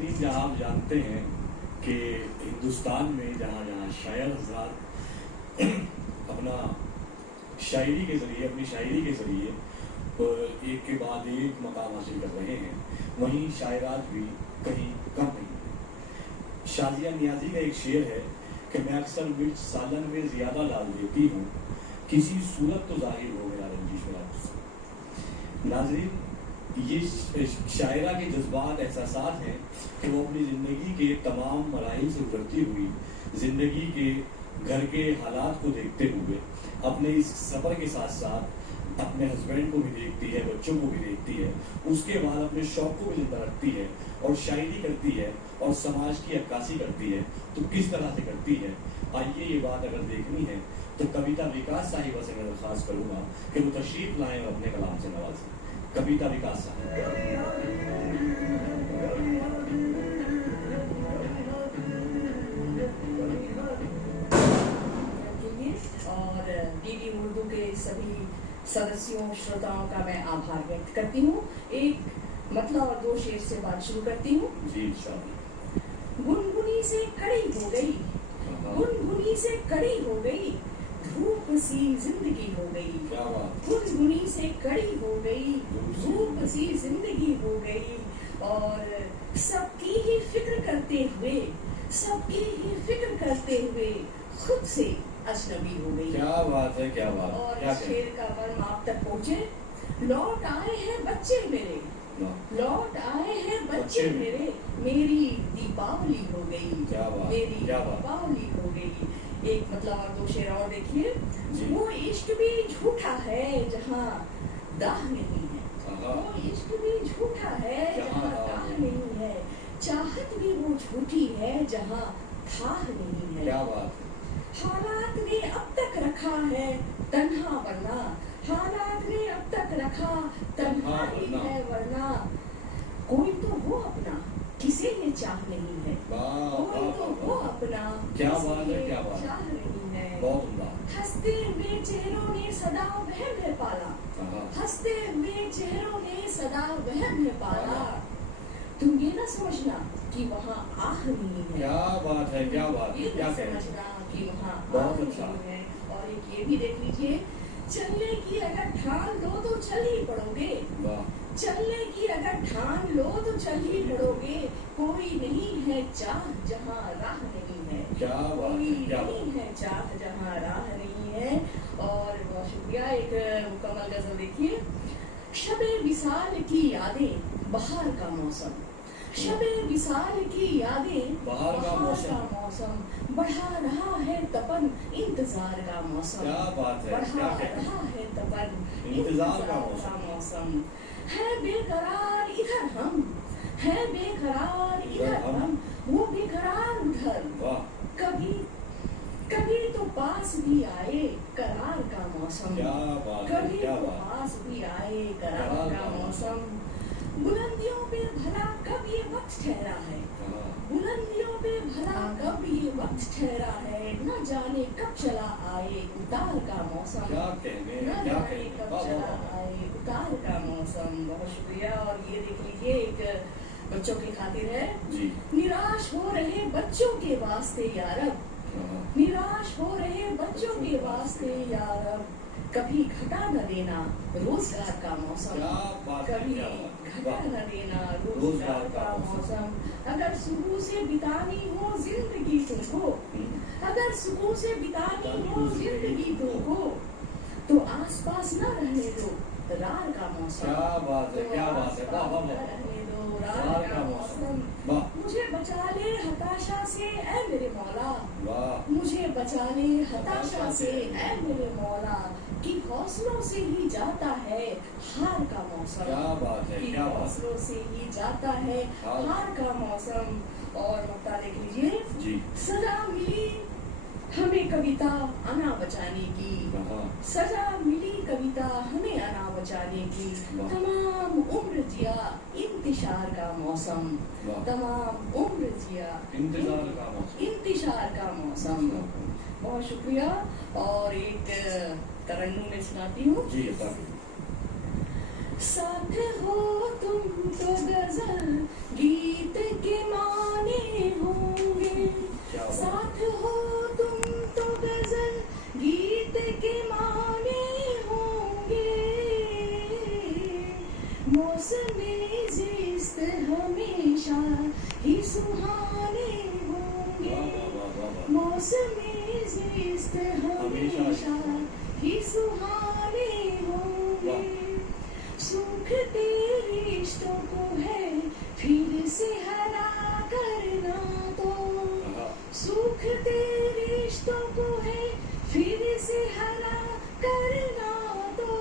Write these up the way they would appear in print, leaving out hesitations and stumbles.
नाज़रीन, जहाँ आप जानते हैं कि हिंदुस्तान में जहाँ जहाँ शायर हज़रात अपना शायरी के ज़रिए, अपनी शायरी के ज़रिए एक के बाद एक मकाम हासिल कर रहे हैं, वहीं शायरात भी कहीं कम नहीं है। शाजिया नियाज़ी का एक शेर है कि मैं अक्सर मिर्च सालन में ज़्यादा डाल देती हूँ, किसी सूरत तो जाहिर हो मेरा रंजिश मेरा गुस्सा। नाज़रीन, ये शायरा के जज्बात एहसासात हैं कि वो अपनी ज़िंदगी के तमाम मराहिल से गुजरती हुई, ज़िंदगी के घर के हालात को देखते हुए, अपने इस सफ़र के साथ साथ अपने हस्बैंड को भी देखती है, बच्चों को भी देखती है, उसके बाद अपने शौक़ को भी जिंदा रखती है और शायरी करती है और समाज की अक्कासी करती है। तो किस तरह से करती है, आइए ये बात अगर देखनी है तो कविता विकास साहिबा से मैं दरख्वास्त करूँगा कि वो तशरीफ़ लाएँ और अपने कलाम से नवाजें। कविता विकास साहिबा। और डीडी उर्दू के सभी सदस्यों श्रोताओं का मैं आभार व्यक्त करती हूँ। एक मतलब और दो शेर से बात शुरू करती हूँ। गुनगुनी से कड़ी हो गई, गुनगुनी से कड़ी हो गई, धूप सी जिंदगी हो गई। गुनगुनी से कड़ी हो गई, धूप सी जिंदगी हो गई। और सबकी ही फिक्र करते हुए, सबकी ही फिक्र करते हुए खुद से अजनबी हो गई। क्या बात है, क्या बात है। और शेर का वर्म आप तक पहुँचे। लौट आए हैं बच्चे मेरे, लौट आए हैं बच्चे मेरे, मेरी दीपावली हो गई, मेरी दीपावली हो गई। एक मतलब और दो शेर और देखिए। वो इश्क भी झूठा है जहाँ दाह नहीं है, वो इश्क भी झूठा है जहाँ दाह नहीं है, चाहत भी वो झूठी है जहाँ थाह नहीं है। क्या बात है। हालात ने अब तक रखा है तन्हा वरना, हालात ने अब तक रखा तन्हा ही है वरना, कोई तो वो अपना किसे ये चाह नहीं है, कोई तो वो अपना क्या बात है, क्या बात चाह नहीं है। बहुत उम्दा। हंसते हुए चेहरों ने सदा वहम है पाला, हंसते हुए चेहरों ने सदा वहम है पाला, तुम ये ना समझना कि वहाँ आह नहीं है। क्या बात है, क्या बात है। क्या समझना कि वहाँ बहुत अच्छा है। और एक ये भी देख लीजिए। चलने की अगर ठान लो तो चल ही पड़ोगे, चलने की अगर ठान लो तो चल ही पड़ोगे, कोई नहीं है चाह जहाँ राह नहीं है। क्या बात कोई है, क्या नहीं है चाह जहाँ राह नहीं है। और बहुत शुक्रिया। एक मुकम्मल गजल देखिए। शबे विसाल की यादें बहार का मौसम, शबे विसाल की यादें बहार का मौसम, बढ़ा रहा है तपन इंतजार का मौसम। क्या बात है, बढ़ा रहा है तपन इंतजार का मौसम। है बेकरार इधर हम, है बेकरार इधर हम, वो बेकरार उधर। कभी कभी तो पास भी आए करार का मौसम, कभी तो पास भी आए करार का मौसम। बुलंदियों पे भला कब ये वक्त ठहरा है, बुलंदियों पे भला कब ये वक्त ठहरा है, न जाने कब चला आए उतार का मौसम, न जाने कब चला आए उतार का मौसम। बहुत शुक्रिया। और ये देख लीजिए, एक बच्चों की खातिर है। निराश हो रहे बच्चों के वास्ते यारब, निराश हो रहे बच्चों के वास्ते यारब, कभी घटा न देना रोजगार का मौसम, कभी घटा न देना रोजगार का मौसम। अगर सुकून से बितानी हो जिंदगी तुमको, अगर सुकून से बितानी हो जिंदगी तुमको, तो आसपास न रहने दो रार का मौसम। क्या बात है, क्या बात है। रहने दो रार का मौसम। मुझे बचा ले हताशा से ऐ मेरे मौला, मुझे बचा ले हताशा से ऐ मेरे मौला, कि हौसलों से ही जाता है हार का मौसम। क्या बात है, क्या बात है। हौसलों से ही जाता है हार का मौसम। और मक्ता देख लीजिए। सजा मिली हमें कविता अना बचाने की, सजा मिली कविता हमें अना बचाने की, तमाम उम्र जिया इंतशार का मौसम, तमाम उम्र जिया इंतशार का मौसम। बहुत शुक्रिया। और एक तरन्नुम में सुनाती हूँ। साथ हो तुम तो गजल गीत के मौसमी ज़िस्त हमेशा ही सुहाने होंगे। सूखते रिश्तों को है फिर से हरा करना तो, सूखते रिश्तों को है फिर से हरा करना तो,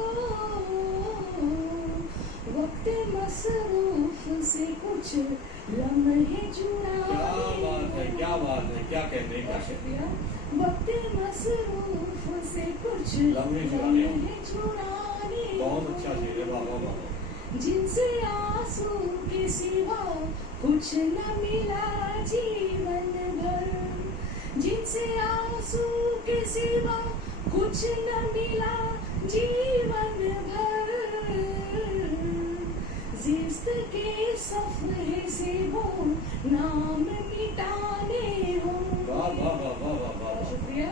वक्त मसरूफ से कुछ लम्हे जुड़ाने। क्या बात है, क्या कहने का शुक्रिया। वक्त मसरूफ से कुछ लम्हे जुड़ाने। बहुत अच्छा शेर है, वाह वाह वाह। जिनसे आंसू के सिवा कुछ न मिला जीवन भर, जिनसे आंसू के सिवा कुछ न मिला जीवन भर, जिस्त के सफ़े से वो नाम मिटाने होंगे। वाह वाह वाह वाह वाह वाह। शुक्रिया।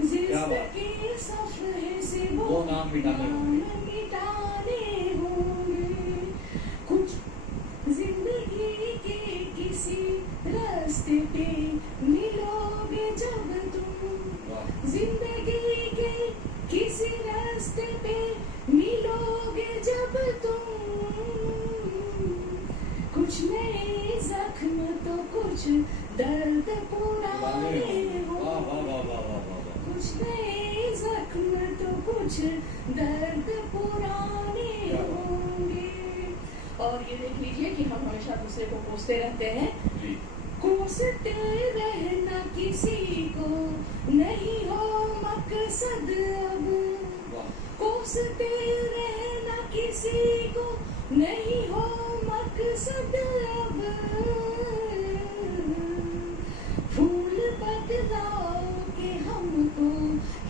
जिस्त के सफ़े से वो नाम मिटाने होंगे। कुछ जिंदगी के किसी रास्ते पे मिलोगे जब तुम, जिंदगी के किसी रास्ते पे मिलोगे जब तुम, कुछ नए जख्म तो कुछ दर्द पुराने होंगे। कुछ नए जख्म तो कुछ दर्द पुराने होंगे। और ये देख लीजिए कि हम हमेशा दूसरे को कोसते रहते हैं। कोसते रहना किसी को नहीं हो मकसद अब, कोसते रहना किसी को नहीं हो मकसद अब, फूल बदलाव के हमको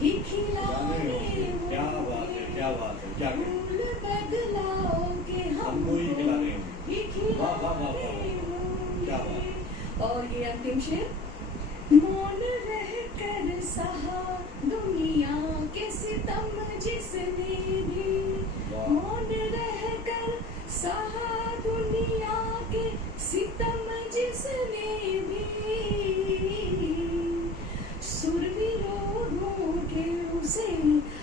ही खिलाने होंगे। क्या बात है, क्या बात है, क्या फूल बदलाव के हमको ही खिलाने होंगे। क्या बात। और ये अंतिम शेर, मौन रह कर सहा दुनिया के सितम जिसने भी, मौन रह कर सहा दुनिया के सितम जिसने भी, सुरवीरों के उसे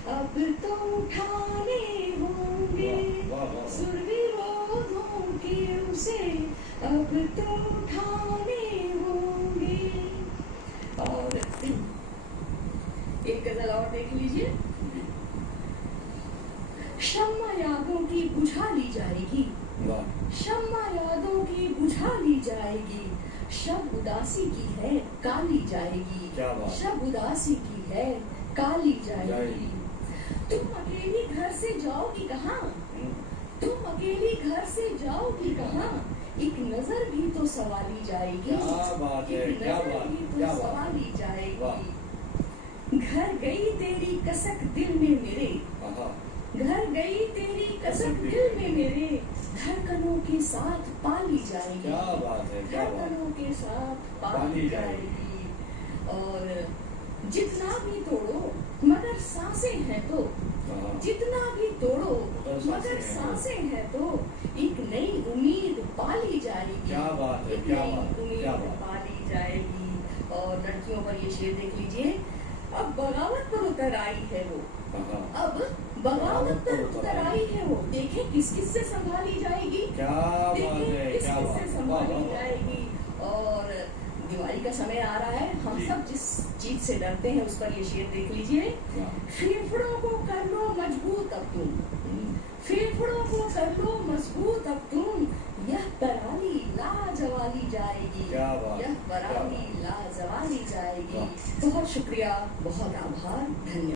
अब तो उठाने होंगे। सुरवीरों के उसे अब तो उठाने होंगे। और एक गजल और देख लीजिए। शम्मा यादों की बुझा ली जाएगी, शम्मा यादों की बुझा ली जाएगी, शब उदासी की है काली जाएगी, शब उदासी की है काली जाएगी। तुम अकेली घर से जाओगी कहाँ, तुम अकेली घर से जाओगी कहाँ, एक नजर भी तो सवाली जाएगी। क्या बात है, एक क्या नजर बात, भी तो क्या बात। सवाली जाएगी। घर गई तेरी कसक दिल में मेरे, घर गई तेरी कसक दिल में मेरे, धड़कनों के साथ पाली जाएगी। क्या बात है, क्या बात। धड़कनों के साथ पाली जाएगी। और जितना भी तोड़ो मगर सांसें हैं तो, जितना भी तोड़ो मगर सांसें हैं तो, एक नई उम्मीद पाली जाएगी। क्या बात है, एक क्या नई बात, उम्मीद क्या बात। पाली जाएगी। और लड़कियों पर ये शेर देख लीजिए। अब बगावत पर उतर आई है वो, अब बगावत पर उतर आई है वो, देखें किस किस से संभाली जाएगी। क्या बात है, किस क्या किस बात। से संभाली जाएगी। और दिवाली का समय आ रहा है, हम सब जिस चीज से डरते हैं उस पर ये शेर देख लीजिए। फेफड़ों को कर लो मजबूत अब तुम, फेफड़ों को कर लो मजबूत अब तुम, यह पराली लाजवाली जाएगी, यह पराली लाजवाली जाएगी। बहुत शुक्रिया, बहुत आभार, धन्यवाद।